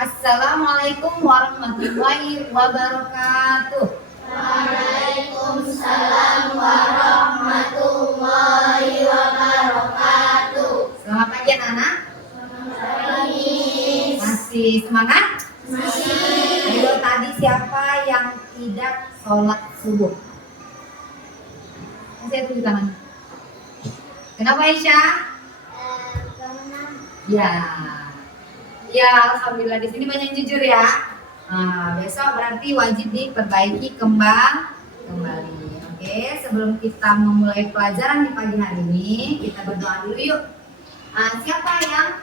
Assalamualaikum warahmatullahi wabarakatuh. Waalaikumsalam warahmatullahi wabarakatuh. Selamat pagi anak-anak. Masih semangat? Masih. Ayo, tadi siapa yang tidak sholat subuh? Saya tunjuk tangan. Kenapa Aisyah? Ya, alhamdulillah di sini banyak yang jujur ya. Nah, besok berarti wajib diperbaiki kembali. Oke, sebelum kita memulai pelajaran di pagi hari ini, kita berdoa dulu yuk. Siapa yang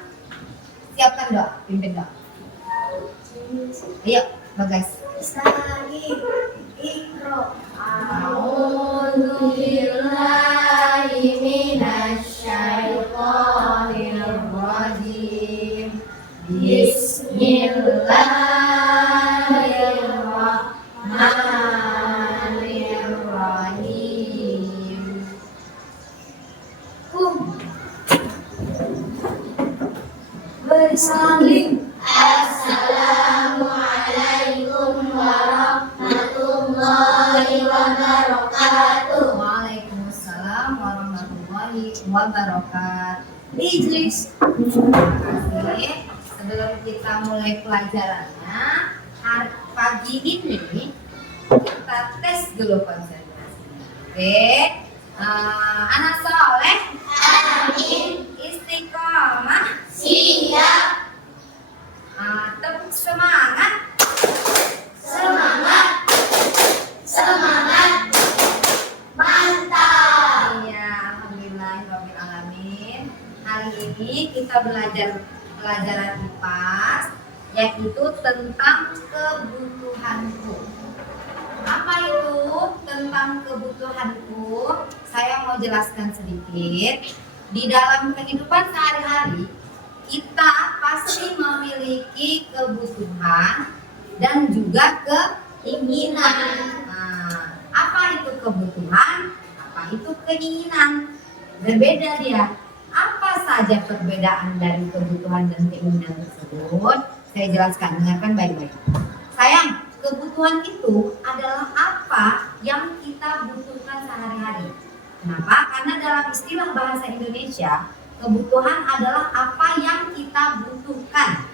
siapkan doa? Pimpin doa. Ayo, Bagas. A'udzu billahi minasyaitonir rajim. Bismillahirrahmanirrahim. Bersalin. Assalamualaikum warahmatullahi wabarakatuh. Waalaikumsalam warahmatullahi wabarakatuh. Ijlis. Terima kasih. Sebelum kita mulai pelajarannya, pagi ini kita tes dulu konsentrasinya. Oke. Anak soleh. Amin. Istiqomah. Siap. Tepuk semangat. Semangat. Semangat. Mantap. Iya, alhamdulillahirabbil alamin. Hari ini kita belajar pelajaran IPAS, yaitu tentang kebutuhanku. Apa itu tentang kebutuhanku? Saya mau jelaskan sedikit. Di dalam kehidupan sehari-hari, kita pasti memiliki kebutuhan dan juga keinginan. Apa itu kebutuhan? Apa itu keinginan? Berbeda dia. Apa saja perbedaan dari kebutuhan dan keinginan tersebut? Saya jelaskan, dengarkan baik-baik. Sayang, kebutuhan itu adalah apa yang kita butuhkan sehari-hari. Kenapa? Karena dalam istilah bahasa Indonesia, kebutuhan adalah apa yang kita butuhkan,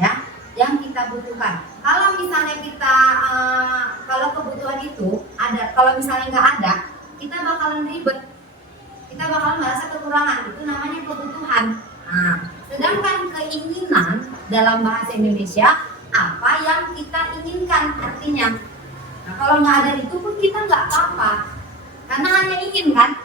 ya, yang kita butuhkan. Kalau misalnya kita, kalau kebutuhan itu ada, kalau misalnya nggak ada, kita bakalan ribet, kita bakalan merasa kekurangan. Itu namanya kebutuhan. Sedangkan keinginan dalam bahasa Indonesia, apa yang kita inginkan artinya. Kalau nggak ada itu pun kita nggak apa-apa, karena hanya ingin kan,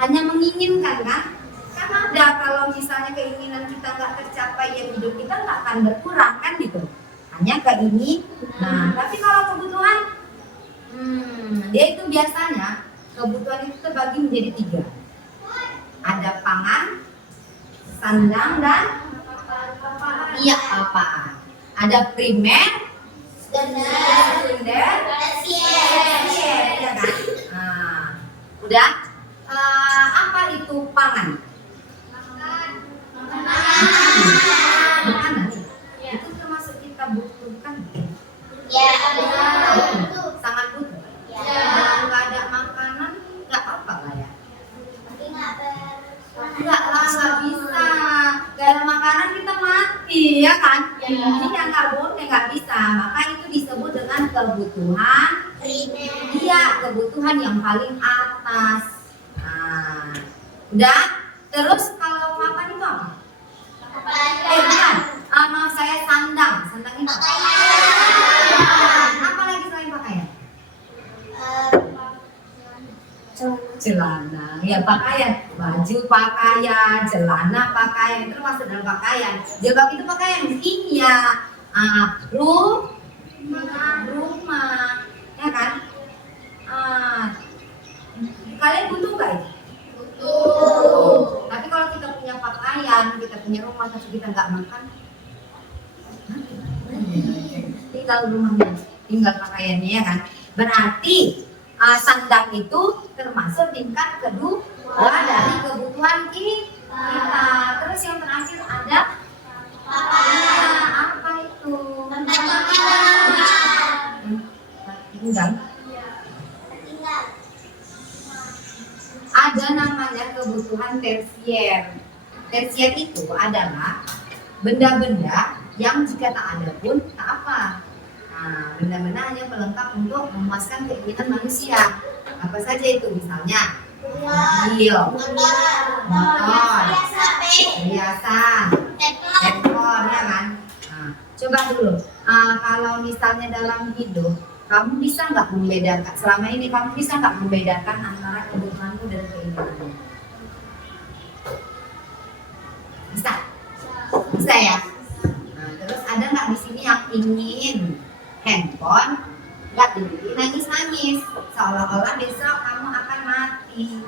hanya menginginkan kan. Kan ada, kalau misalnya keinginan kita nggak tercapai, ya hidup kita nggak akan berkurang kan gitu. Hanya keinginan. Tapi kalau kebutuhan, dia itu biasanya kebutuhan itu terbagi menjadi 3. Ada pangan, sandang, dan papan. Ada primer, sekunder, tersier, ya kan? Udah. Apa itu pangan? Makanan. Itu termasuk kita butuhkan. Ya, Sangat butuh. Ya. Kalau nggak ada makanan, nggak apa lah ya. Nggak lah, nggak bisa. Nggak ada makanan kita mati, ya kan? Iya, nggak boleh, nggak bisa. Maka itu disebut dengan kebutuhan. Iya, kebutuhan yang paling atas. Udah. Terus kalau papan itu apa? Bukan. Maaf saya, sandang. Sandang itu apa? Apa lagi selain pakaian? Celana, ya pakaian, baju pakaian, celana pakaian, itu termasuk dalam pakaian. Jilbab itu pakaian, iya. Rumah, ya kan? Kalian butuh nggak itu? Butuh. Tapi kalau kita punya pakaian, kita punya rumah, tapi kita nggak makan, tinggal rumahnya, tinggal pakaiannya, ya kan? Berarti sandang itu termasuk tingkat kedua dari kebutuhan kita. Terus yang terakhir ada apa tertinggal? Tertinggal. Ada namanya kebutuhan tersier. Tersier itu adalah benda-benda yang jika tak ada pun tak apa. Nah, benda-benda hanya pelengkap untuk memuaskan keinginan manusia. Apa saja itu? Misalnya mobil, motor, perhiasan, handphone, ya kan? Nah, coba dulu, kalau misalnya dalam hidup, kamu bisa nggak membedakan, selama ini kamu bisa nggak membedakan antara kebutuhanmu dan keinginanmu? Bisa? Bisa ya? Nah, terus ada nggak di sini yang ingin handphone, nggak dibeli, nangis-nangis, seolah-olah besok kamu akan mati?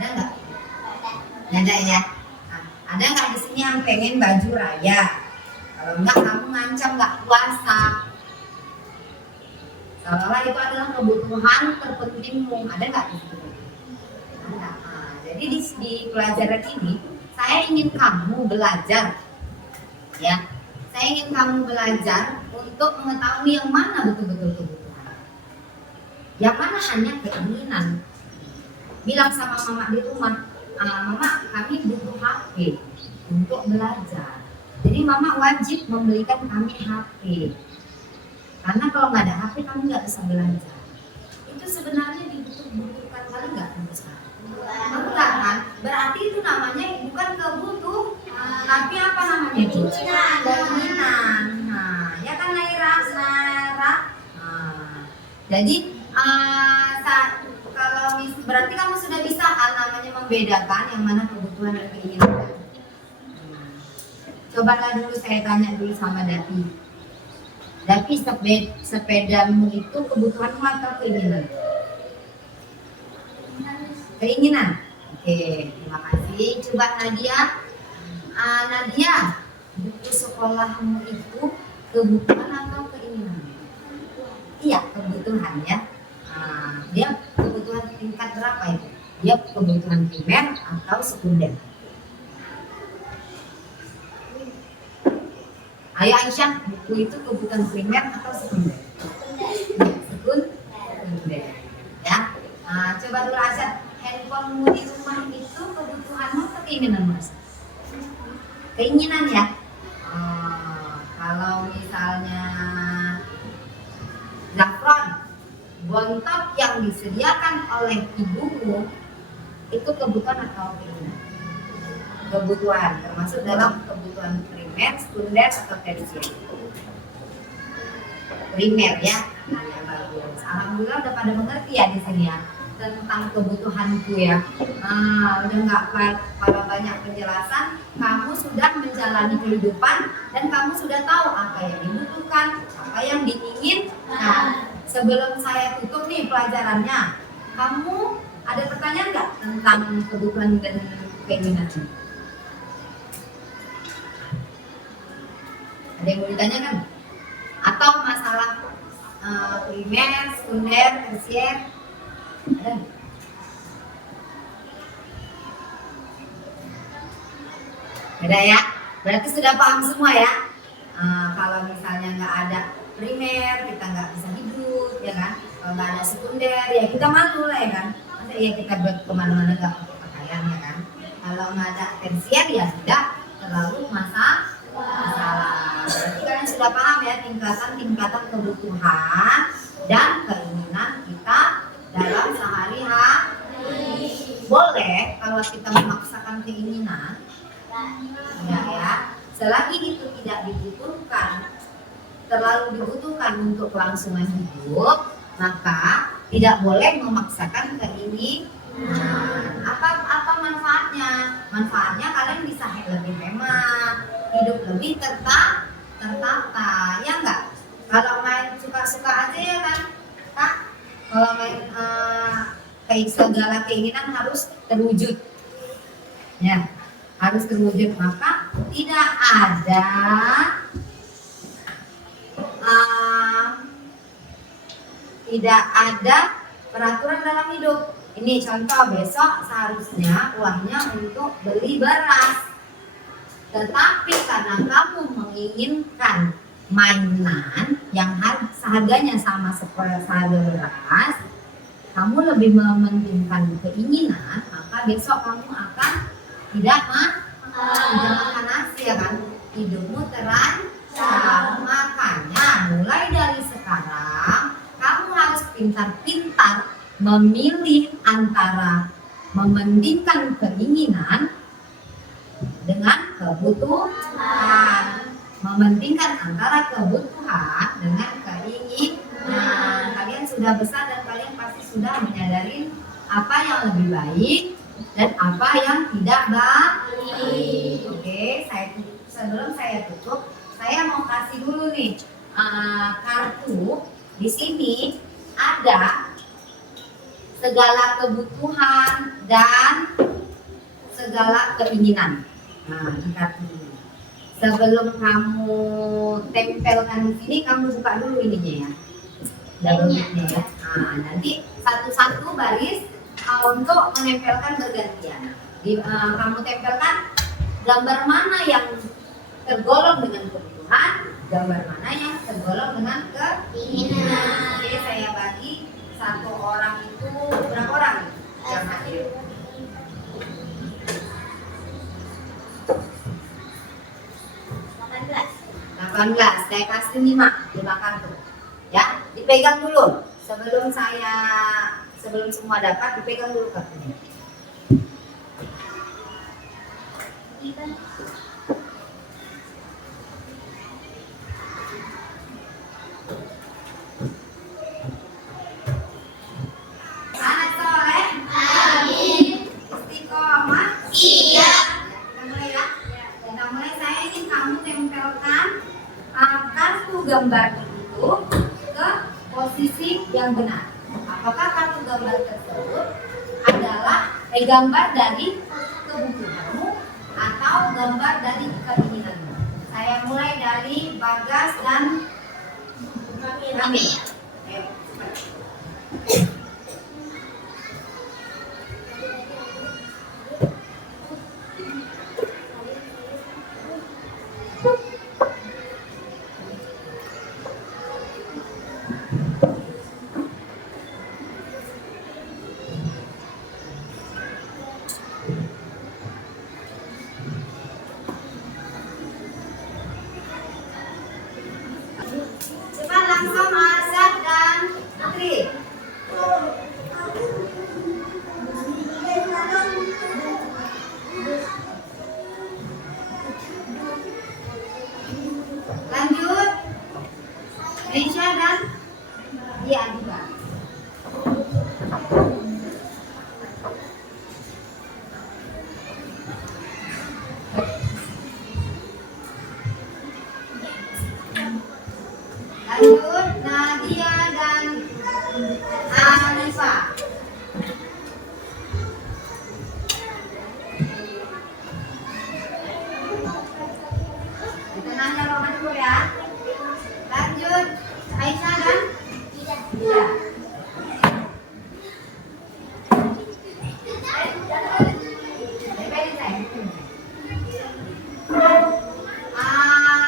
Ada nggak? Ada ya? Nah, ada nggak di sini yang pengen baju raya? Kalau enggak kamu ngancam nggak puasa. Seolah itu adalah kebutuhan terpentingmu. Ada nggak di sini? Ada. Nah, jadi di pelajaran ini saya ingin kamu belajar, ya. Saya ingin kamu belajar untuk mengetahui yang mana betul-betul kebutuhan, yang mana hanya keinginan. Bilang sama mama di rumah, mama kami butuh HP untuk belajar. Jadi mama wajib membelikan kami HP. Karena kalau nggak ada HP kamu nggak bisa belajar. Itu sebenarnya dibutuhkan kali nggak kamu sekarang? Enggak kan? Berarti itu namanya bukan kebutuhan, tapi apa namanya itu? Keinginan. Nah, ya kan Naira? Nah, jadi kalau berarti kamu sudah bisa kan namanya membedakan yang mana kebutuhan dan keinginan. Cobalah dulu saya tanya dulu sama Dapi. Dapi, sepedamu itu kebutuhanmu atau keinginan? Keinginan. Oke, terima kasih. Coba Nadia. Nadia, buku sekolahmu itu kebutuhan atau keinginan? Iya, kebutuhan ya. Dia kebutuhan tingkat berapa itu? Dia kebutuhan primer atau sekunder? Ayo Aisyah, buku itu kebutuhan primer atau sekunder? Sekunder. Ya. Coba dulu Aisyah, handphonemu di rumah itu kebutuhanmu atau keinginan Mas? Keinginan ya. Kalau misalnya Zafron, bontot yang disediakan oleh ibumu itu kebutuhan atau keinginan? Kebutuhan, termasuk dalam kebutuhan primer, sekunder, atau tersier. Primer ya, nah, bagus. Alhamdulillah udah pada mengerti ya di sini ya tentang kebutuhanku ya. Udah nggak pada banyak penjelasan, kamu sudah menjalani kehidupan dan kamu sudah tahu apa yang dibutuhkan, apa yang diinginkan. Sebelum saya tutup nih pelajarannya, kamu ada pertanyaan nggak tentang kebutuhan dan keinginan? Ada yang mau ditanyakan? Atau masalah primer, sekunder, tersier? Ada? Ada ya? Berarti sudah paham semua ya? Kalau misalnya nggak ada primer, kita nggak bisa hidup, ya kan? Kalau nggak ada sekunder, ya kita malu lah ya kan? Masa ya kita buat kemana-mana nggak pakai pakaian ya kan? Kalau nggak ada tersier ya tidak terlalu masalah. Berarti kalian sudah paham ya tingkatan kebutuhan dan keinginan kita dalam sehari-hari. Boleh kalau kita memaksakan keinginan, ya. Selagi itu tidak dibutuhkan, terlalu dibutuhkan untuk kelangsungan hidup, maka tidak boleh memaksakan keinginan. Apa manfaatnya? Manfaatnya kalian bisa lebih hemat, hidup lebih tertata, ya enggak? Kalau main suka-suka aja ya kan, Kak? Kalau main kayak segala keinginan harus terwujud, ya, harus terwujud. Maka tidak ada peraturan dalam hidup. Ini contoh, besok seharusnya uangnya untuk beli beras. Tetapi karena kamu menginginkan mainan yang harganya sama seperti harga beras, kamu lebih mementingkan keinginan, maka besok kamu akan tidak makan nasi, ya kan? Hidupmu terancam. Makanya mulai dari sekarang kamu harus pintar-pintar memilih antara mementingkan keinginan dengan kebutuhan. Mementingkan antara kebutuhan dengan keinginan. Kalian sudah besar dan kalian pasti sudah menyadari apa yang lebih baik dan apa yang tidak baik. Oke, sebelum saya tutup, saya mau kasih dulu nih kartu. Di sini ada segala kebutuhan dan segala keinginan. Nah, di kartu ini. Sebelum kamu tempelkan di sini, kamu buka dulu ininya ya, double bitnya ya. Nah, nanti satu-satu baris untuk menempelkan bergantian. Kamu tempelkan gambar mana yang tergolong dengan kebutuhan, gambar mana yang tergolong dengan keinginan. Oke, saya bagi satu orang itu berapa orang? Yang hadir. 18, saya kasih 5 kartu. Ya, dipegang dulu. Sebelum semua dapat, dipegang dulu kartunya. Anak soleh, amin. Istiqomah, iya. Kita mulai ya. Kita mulai. Saya ingin kamu tempelkan kartu gambar itu ke posisi yang benar. Apakah kartu gambar tersebut adalah gambar dari kebutuhanmu atau gambar dari keinginanmu? Saya mulai dari Bagas dan Kami. Ayo, cepat. Cepat langsung Azad dan Putri. Lanjut Risha dan Dia juga. Lanjut Nadia dan Anifa. Tenang ya, Roman dulu ya. Lanjut Aisyah dan Ida.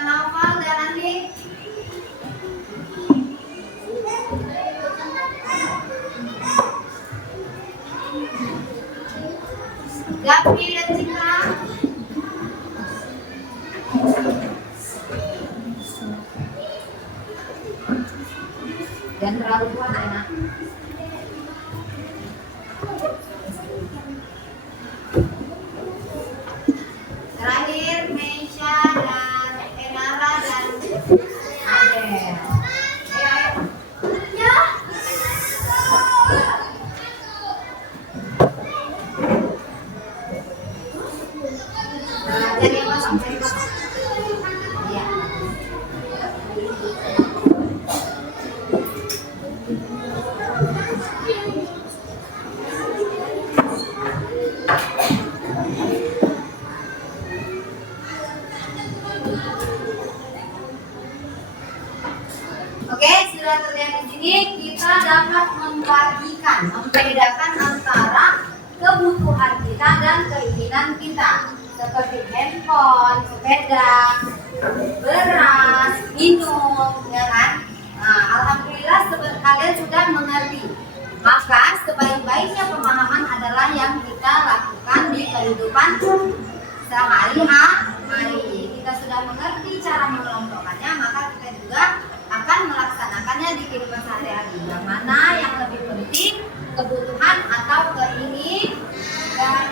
Naufal dan Andi. Gapi dan Cika. Dan terlalu kuat enak. Terakhir Meisha dan Enara dan Adel. Ayo. Cari yang kosong, cari kosong. Iya. Oke, sudah terlihat di sini kita dapat membedakan antara kebutuhan kita dan keinginan kita, seperti handphone, sepeda, beras, minum, ya kan? Nah, alhamdulillah. kehidupan sehari-hari. Kita sudah mengerti cara mengelompokkannya, maka kita juga akan melaksanakannya di kehidupan sehari-hari. Yang mana yang lebih penting, kebutuhan atau keinginan.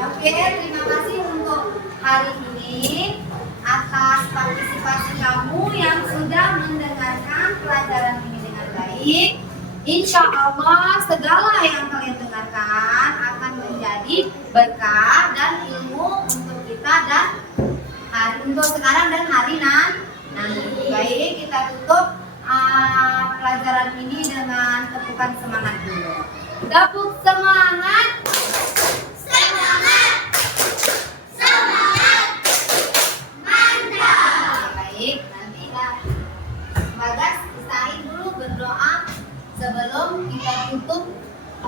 Oke, terima kasih untuk hari ini atas partisipasi kamu yang sudah mendengarkan pelajaran ini dengan baik. Insya Allah segala yang kalian dengarkan akan menjadi berkah dan ilmu untuk kita dan untuk sekarang dan hari nanti. Baik, kita tutup pelajaran ini dengan tepukan semangat dulu. Tepuk semangat. Semangat. Semangat. Mantap. Baik, nanti Bagas usahain dulu berdoa sebelum kita tutup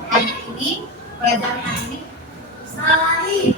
hari ini, pelajaran hari ini. Salih.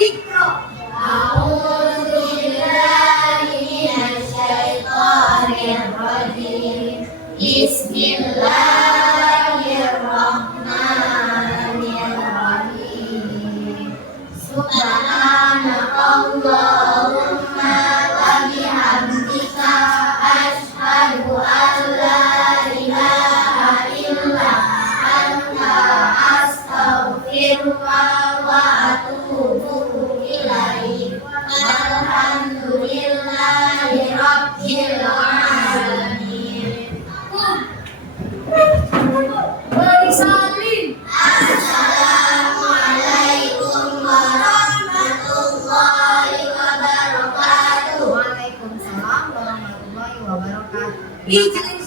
Ikro. A'udzu billahi minasyaitonir rajim. Bismillahirrahmanirrahim. Subhanakallahumma wa bihamdika asyhadu an la ilaha illa anta astaghfiruka wa atubu ilaik. Alhamdulillahi rabbil alamin. Bersalin. Assalamualaikum warahmatullahi wabarakatuh. Waalaikumsalam warahmatullahi wabarakatuh. Izin